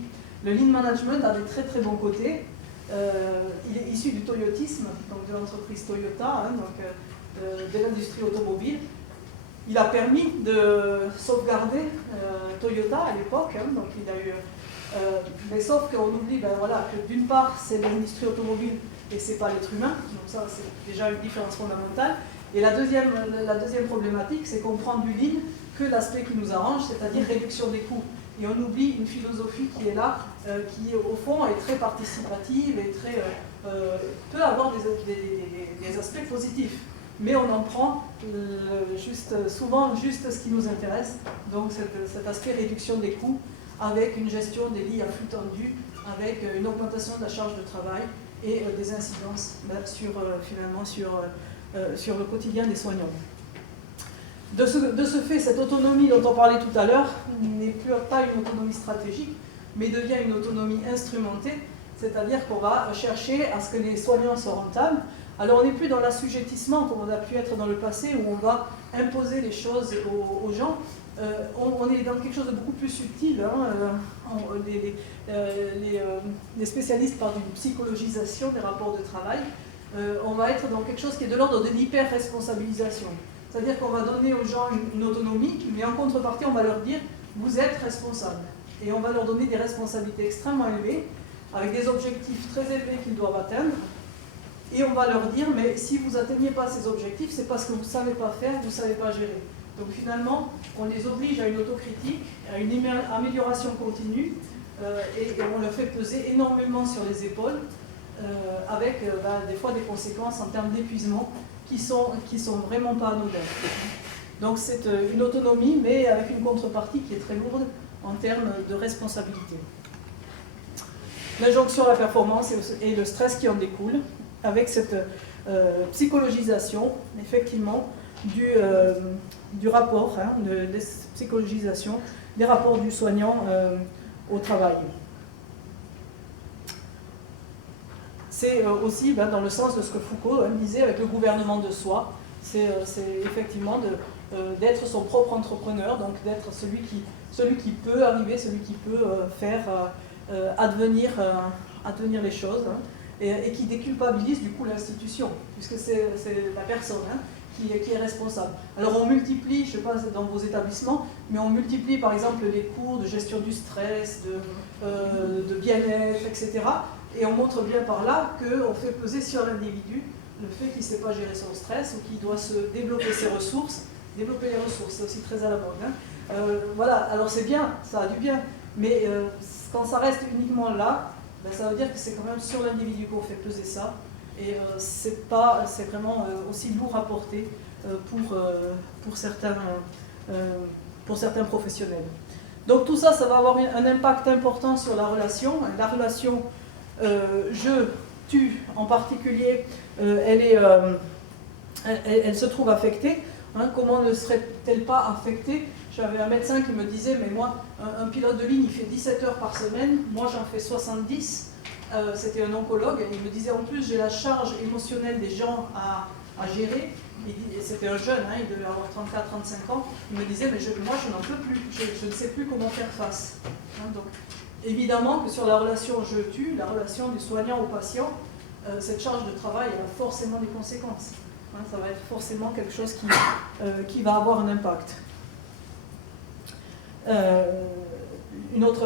Le Lean Management a des très très bons côtés. Il est issu du toyotisme, donc de l'entreprise Toyota, hein, de l'industrie automobile. Il a permis de sauvegarder Toyota à l'époque, hein, donc il a eu, mais sauf qu'on oublie voilà, que d'une part c'est l'industrie automobile et c'est pas l'être humain, donc ça c'est déjà une différence fondamentale. Et la deuxième problématique, c'est qu'on prend du Lean que l'aspect qui nous arrange, c'est-à-dire réduction des coûts. Et on oublie une philosophie qui est là, qui au fond est très participative et peut avoir des aspects positifs. Mais on en prend souvent juste ce qui nous intéresse, donc cet aspect réduction des coûts, avec une gestion des lits à flux tendu, avec une augmentation de la charge de travail et des incidences sur le quotidien des soignants. De ce fait, cette autonomie dont on parlait tout à l'heure n'est pas une autonomie stratégique, mais devient une autonomie instrumentée, c'est-à-dire qu'on va chercher à ce que les soignants soient rentables. Alors on n'est plus dans l'assujettissement comme on a pu être dans le passé, où on va imposer les choses aux gens. On est dans quelque chose de beaucoup plus subtil. Hein. Les spécialistes parlent d'une psychologisation des rapports de travail. On va être dans quelque chose qui est de l'ordre de l'hyper-responsabilisation. C'est-à-dire qu'on va donner aux gens une autonomie, mais en contrepartie, on va leur dire « vous êtes responsables ». Et on va leur donner des responsabilités extrêmement élevées, avec des objectifs très élevés qu'ils doivent atteindre. Et on va leur dire « mais si vous n'atteignez pas ces objectifs, c'est parce que vous ne savez pas faire, vous ne savez pas gérer ». Donc finalement, on les oblige à une autocritique, à une amélioration continue, et on leur fait peser énormément sur les épaules, avec des fois des conséquences en termes d'épuisement qui sont vraiment pas anodines. Donc c'est une autonomie, mais avec une contrepartie qui est très lourde en termes de responsabilité. L'injonction à la performance et le stress qui en découle, avec cette psychologisation, effectivement, du rapport, hein, de psychologisation des rapports du soignant au travail. C'est aussi dans le sens de ce que Foucault disait avec le gouvernement de soi, c'est effectivement d'être son propre entrepreneur, donc d'être celui qui peut arriver, celui qui peut faire advenir les choses, hein, et qui déculpabilise du coup l'institution, puisque c'est la personne qui est responsable. Alors on multiplie, je ne sais pas dans vos établissements, mais on multiplie par exemple les cours de gestion du stress, de bien-être, etc. Et on montre bien par là qu'on fait peser sur l'individu le fait qu'il ne sait pas gérer son stress ou qu'il doit se développer ses ressources. Développer les ressources, c'est aussi très à la mode. Hein. Voilà, alors c'est bien, ça a du bien, mais quand ça reste uniquement là, ça veut dire que c'est quand même sur l'individu qu'on fait peser ça. Et c'est vraiment aussi lourd à porter pour certains professionnels. Donc tout ça, ça va avoir un impact important sur la relation. La relation je-tu en particulier, elle se trouve affectée. Hein, comment ne serait-elle pas affectée? J'avais un médecin qui me disait, mais moi, un pilote de ligne, il fait 17 heures par semaine, moi j'en fais 70. C'était un oncologue, et il me disait en plus, j'ai la charge émotionnelle des gens à gérer. C'était un jeune, hein, il devait avoir 34-35 ans. Il me disait, mais moi je n'en peux plus, je ne sais plus comment faire face. Hein, donc, évidemment que sur la relation je-tu, la relation du soignant au patient, cette charge de travail elle a forcément des conséquences. Hein, ça va être forcément quelque chose qui va avoir un impact. Une autre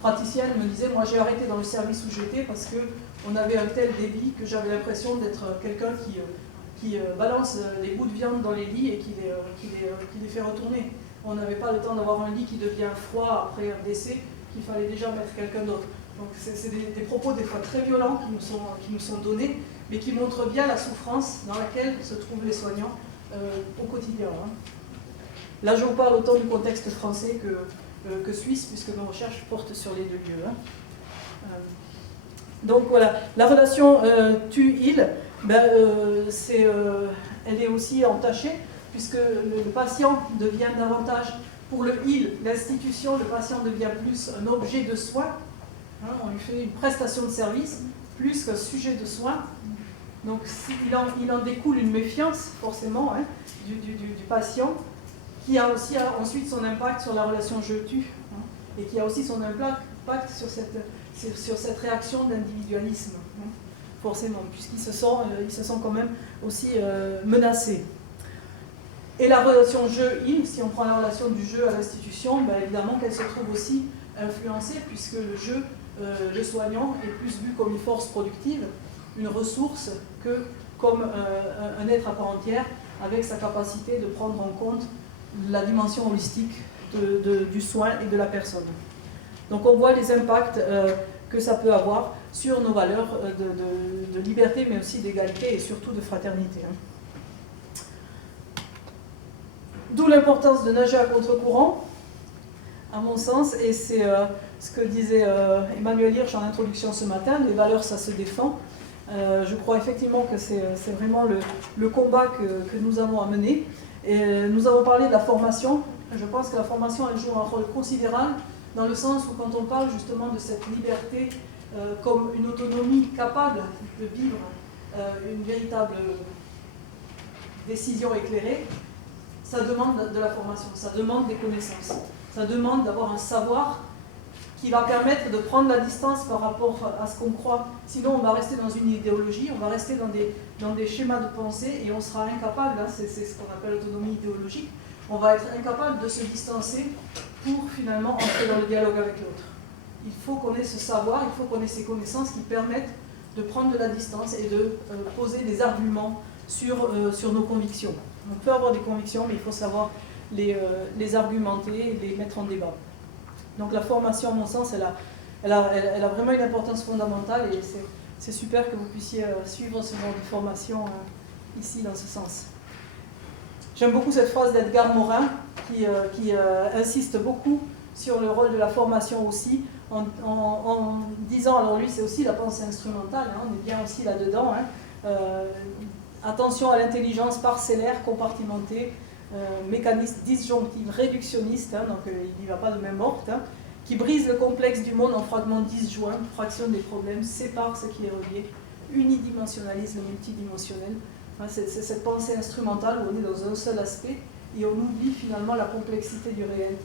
praticienne me disait, moi j'ai arrêté dans le service où j'étais parce qu'on avait un tel débit que j'avais l'impression d'être quelqu'un qui balance les bouts de viande dans les lits et qui les fait retourner. On n'avait pas le temps d'avoir un lit qui devient froid après un décès, qu'il fallait déjà mettre quelqu'un d'autre. Donc c'est des propos des fois très violents qui nous sont donnés, mais qui montrent bien la souffrance dans laquelle se trouvent les soignants au quotidien. Hein. Là je vous parle autant du contexte français que suisse, puisque nos recherches portent sur les deux lieux. Hein. Donc voilà, la relation tu-il, elle est aussi entachée, puisque le patient devient davantage Pour le il, l'institution, le patient devient plus un objet de soin. On lui fait une prestation de service plus qu'un sujet de soin. Donc il en découle une méfiance, forcément, du patient, qui a aussi ensuite son impact sur la relation je-tu, et qui a aussi son impact sur cette réaction d'individualisme, forcément, puisqu'ils se sentent quand même aussi menacés. Et la relation jeu-il, si on prend la relation du jeu à l'institution, ben évidemment qu'elle se trouve aussi influencée, puisque le jeu, le soignant, est plus vu comme une force productive, une ressource, que comme un être à part entière, avec sa capacité de prendre en compte la dimension holistique du soin et de la personne. Donc on voit les impacts que ça peut avoir sur nos valeurs de liberté, mais aussi d'égalité et surtout de fraternité. D'où l'importance de nager à contre-courant, à mon sens, et c'est ce que disait Emmanuel Hirsch en introduction ce matin, les valeurs ça se défend. Je crois effectivement que c'est vraiment le combat que nous avons à mener. Et nous avons parlé de la formation. Je pense que la formation elle joue un rôle considérable dans le sens où quand on parle justement de cette liberté comme une autonomie capable de vivre une véritable décision éclairée, ça demande de la formation, ça demande des connaissances, ça demande d'avoir un savoir qui va permettre de prendre la distance par rapport à ce qu'on croit. Sinon, on va rester dans une idéologie, on va rester dans des schémas de pensée et on sera incapable, c'est ce qu'on appelle l'autonomie idéologique, on va être incapable de se distancer pour finalement entrer dans le dialogue avec l'autre. Il faut qu'on ait ce savoir, il faut qu'on ait ces connaissances qui permettent de prendre de la distance et de poser des arguments sur nos convictions. On peut avoir des convictions, mais il faut savoir les argumenter et les mettre en débat. Donc la formation, à mon sens, elle a vraiment une importance fondamentale et c'est super que vous puissiez suivre ce genre de formation ici dans ce sens. J'aime beaucoup cette phrase d'Edgar Morin qui insiste beaucoup sur le rôle de la formation aussi, en disant, alors lui c'est aussi la pensée instrumentale, on est bien aussi là-dedans, attention à l'intelligence parcellaire, compartimentée, mécaniste, disjonctive, réductionniste, donc il n'y va pas de main morte, qui brise le complexe du monde en fragments disjoints, fractionne les problèmes, sépare ce qui est relié, unidimensionnalise le multidimensionnel. C'est cette pensée instrumentale où on est dans un seul aspect et on oublie finalement la complexité du réel.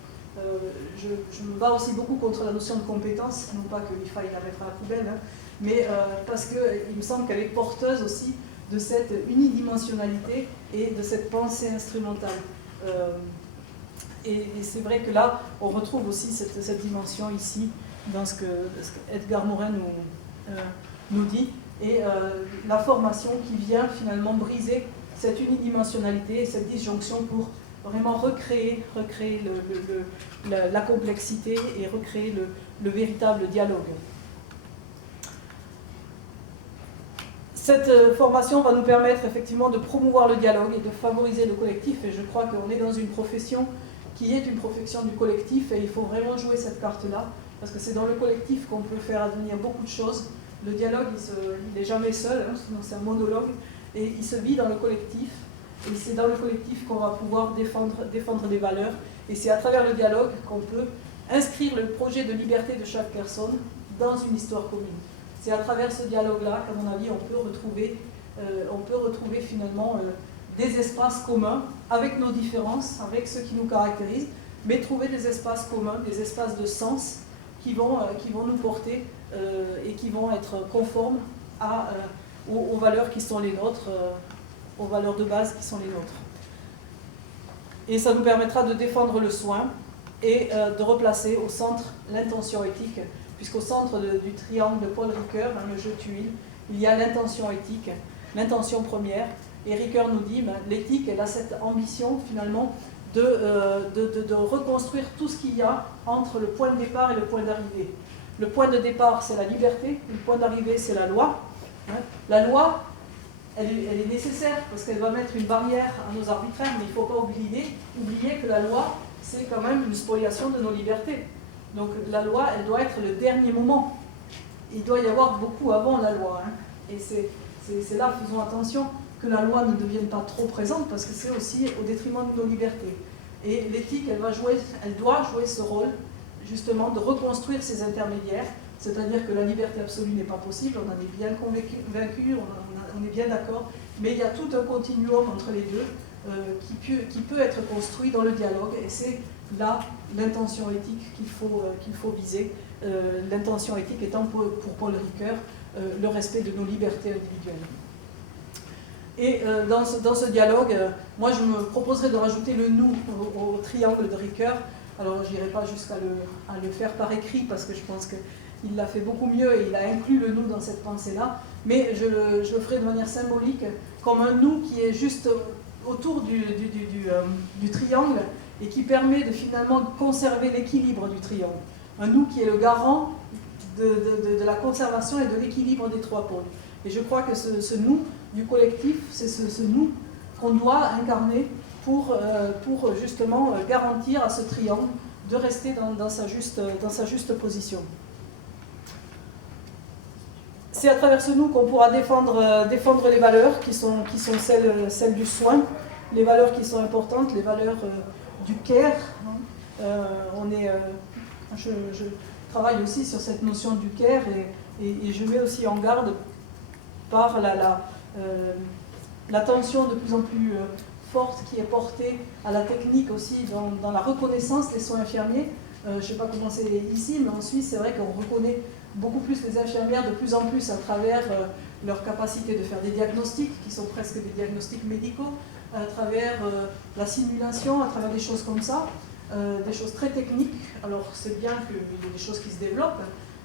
Je me bats aussi beaucoup contre la notion de compétence, non pas qu'il faille la mettre à la poubelle, mais parce qu'il me semble qu'elle est porteuse aussi de cette unidimensionnalité et de cette pensée instrumentale. Et c'est vrai que là, on retrouve aussi cette dimension ici dans ce que Edgar Morin nous dit, et la formation qui vient finalement briser cette unidimensionnalité et cette disjonction pour vraiment recréer la complexité et recréer le véritable dialogue. Cette formation va nous permettre effectivement de promouvoir le dialogue et de favoriser le collectif, et je crois qu'on est dans une profession qui est une profession du collectif, et il faut vraiment jouer cette carte-là, parce que c'est dans le collectif qu'on peut faire advenir beaucoup de choses. Le dialogue, il n'est jamais seul, sinon c'est un monologue, et il se vit dans le collectif, et c'est dans le collectif qu'on va pouvoir défendre des valeurs, et c'est à travers le dialogue qu'on peut inscrire le projet de liberté de chaque personne dans une histoire commune. C'est à travers ce dialogue-là qu'à mon avis, on peut retrouver finalement des espaces communs avec nos différences, avec ce qui nous caractérise, mais trouver des espaces communs, des espaces de sens qui vont nous porter et qui vont être conformes aux valeurs qui sont les nôtres, aux valeurs de base qui sont les nôtres. Et ça nous permettra de défendre le soin et de replacer au centre l'intention éthique, puisqu'au centre du triangle de Paul Ricoeur, le jeu tuile, il y a l'intention éthique, l'intention première. Et Ricoeur nous dit, l'éthique, elle a cette ambition finalement de reconstruire tout ce qu'il y a entre le point de départ et le point d'arrivée. Le point de départ, c'est la liberté, le point d'arrivée, c'est la loi. La loi, elle est nécessaire parce qu'elle va mettre une barrière à nos arbitraires, mais il ne faut pas oublier que la loi, c'est quand même une spoliation de nos libertés. Donc la loi, elle doit être le dernier moment. Il doit y avoir beaucoup avant la loi. Et c'est là, faisons attention, que la loi ne devienne pas trop présente, parce que c'est aussi au détriment de nos libertés. Et l'éthique, elle doit jouer ce rôle, justement, de reconstruire ces intermédiaires, c'est-à-dire que la liberté absolue n'est pas possible, on en est bien convaincu, on est bien d'accord, mais il y a tout un continuum entre les deux qui peut être construit dans le dialogue, et c'est là l'intention éthique qu'il faut viser, l'intention éthique étant pour Paul Ricoeur le respect de nos libertés individuelles. Et dans ce dialogue, moi je me proposerais de rajouter le nous au triangle de Ricoeur. Alors je n'irai pas jusqu'à le faire par écrit parce que je pense qu'il l'a fait beaucoup mieux et il a inclus le nous dans cette pensée-là, mais je le ferai de manière symbolique comme un nous qui est juste autour du triangle et qui permet de finalement conserver l'équilibre du triangle. Un nous qui est le garant de la conservation et de l'équilibre des trois pôles. Et je crois que ce nous du collectif, c'est ce nous qu'on doit incarner pour justement garantir à ce triangle de rester dans sa juste position. C'est à travers ce nous qu'on pourra défendre les valeurs qui sont celles du soin, les valeurs qui sont importantes, les valeurs du care. Je travaille aussi sur cette notion du care et je mets aussi en garde par l'attention de plus en plus forte qui est portée à la technique aussi dans la reconnaissance des soins infirmiers. Je ne sais pas comment c'est ici, mais en Suisse, c'est vrai qu'on reconnaît beaucoup plus les infirmières de plus en plus à travers leur capacité de faire des diagnostics, qui sont presque des diagnostics médicaux, à travers la simulation, à travers des choses comme ça, des choses très techniques. Alors c'est bien qu'il y ait des choses qui se développent,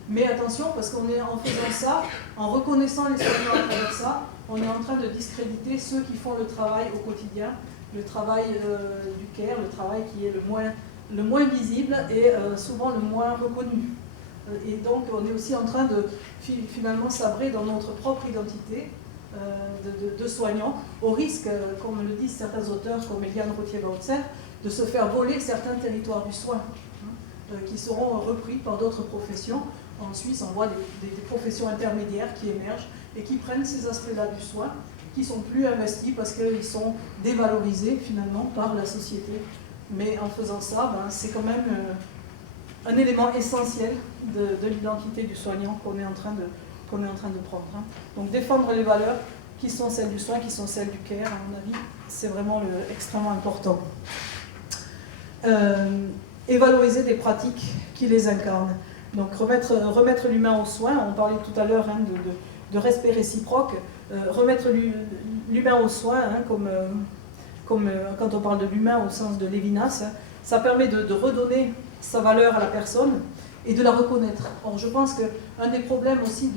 mais attention, parce qu'en faisant ça, en reconnaissant les soignants à travers ça, on est en train de discréditer ceux qui font le travail au quotidien, le travail du care, le travail qui est le moins visible et souvent le moins reconnu. Et donc on est aussi en train de finalement sabrer dans notre propre identité de soignants, au risque, comme le disent certains auteurs comme Eliane Rottier-Bautzer, de se faire voler certains territoires du soin, qui seront repris par d'autres professions. En Suisse, on voit des professions intermédiaires qui émergent et qui prennent ces aspects-là du soin, qui sont plus investis parce qu'ils sont dévalorisés finalement par la société. Mais en faisant ça, c'est quand même un élément essentiel de l'identité du soignant qu'on est en train de prendre. Donc défendre les valeurs qui sont celles du soin, qui sont celles du care, à mon avis, c'est vraiment extrêmement important. Et valoriser des pratiques qui les incarnent. Donc remettre l'humain au soin, on parlait tout à l'heure de respect réciproque, remettre l'humain au soin, comme quand on parle de l'humain au sens de Lévinas, ça permet de redonner sa valeur à la personne et de la reconnaître. Or je pense qu'un des problèmes aussi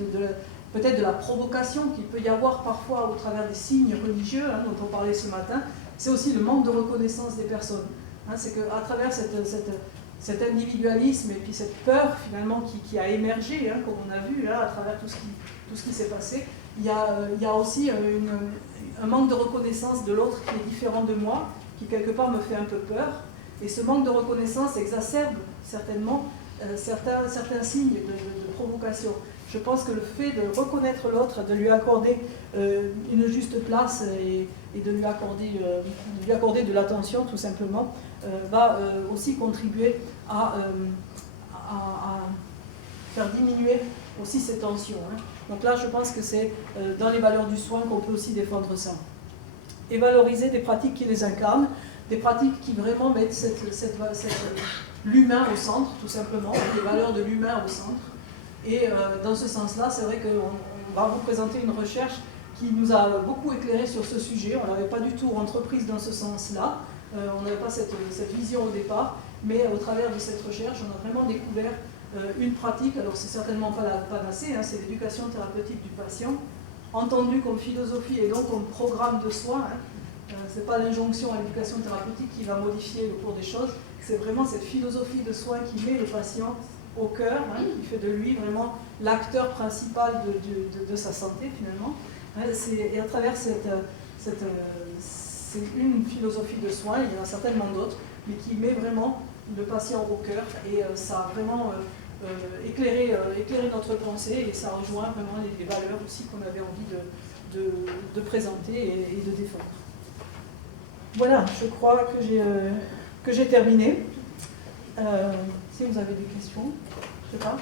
peut-être de la provocation qu'il peut y avoir parfois au travers des signes religieux, dont on parlait ce matin, c'est aussi le manque de reconnaissance des personnes. C'est qu'à travers cet individualisme et puis cette peur finalement qui a émergé, comme on a vu à travers tout ce qui s'est passé, il y a aussi un manque de reconnaissance de l'autre qui est différent de moi, qui quelque part me fait un peu peur. Et ce manque de reconnaissance exacerbe certainement certains signes de provocation. Je pense que le fait de reconnaître l'autre, de lui accorder une juste place et de lui accorder de l'attention tout simplement, va aussi contribuer à faire diminuer aussi ces tensions. Donc là, je pense que c'est dans les valeurs du soin qu'on peut aussi défendre ça. Et valoriser des pratiques qui les incarnent, des pratiques qui vraiment mettent l'humain au centre, tout simplement, les valeurs de l'humain au centre. Et dans ce sens-là, c'est vrai qu'on va vous présenter une recherche qui nous a beaucoup éclairé sur ce sujet. On ne l'avait pas du tout entreprise dans ce sens-là. On n'avait pas cette vision au départ, mais au travers de cette recherche, on a vraiment découvert une pratique. Alors c'est certainement pas la panacée, c'est l'éducation thérapeutique du patient, entendue comme philosophie et donc comme programme de soins. Ce n'est pas l'injonction à l'éducation thérapeutique qui va modifier le cours des choses, c'est vraiment cette philosophie de soins qui met le patient au cœur, qui fait de lui vraiment l'acteur principal de sa santé finalement. Et à travers c'est une philosophie de soins, il y en a certainement d'autres, mais qui met vraiment le patient au cœur et ça a vraiment éclairé notre pensée et ça rejoint vraiment les valeurs aussi qu'on avait envie de présenter et de défendre. Voilà, je crois que j'ai que j'ai terminé. Si vous avez des questions, je ne sais pas.